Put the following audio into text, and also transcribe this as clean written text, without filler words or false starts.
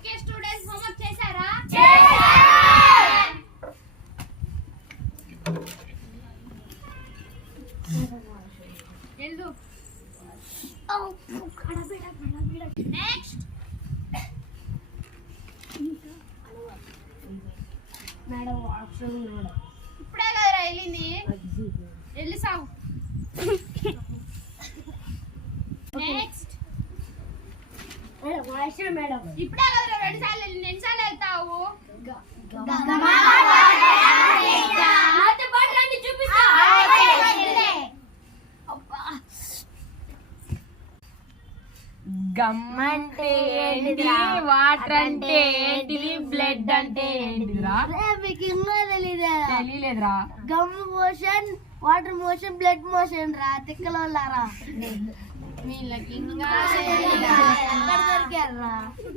Okay students homework చేశారా? Next madam option madam ఇప్పుడే కదరా వెళ్ళింది, వెళ్ళి సాగు. నెక్స్ట్ మేడం మేడం ఇప్పుడే కదరా 2 సార్లు వెళ్ళింది, ఎన్నిసార్లు వెళ్తావు? గమ్ అంటే ఏంటిది, వాటర్ అంటే ఏంటిది, బ్లడ్ అంటే ఏంటిదిరా? మీకు ఇంకా తెలియలేదురా. Gum motion, water motion, blood motion రా తిక్కలో వీళ్ళకి ఇంకా దొరికారా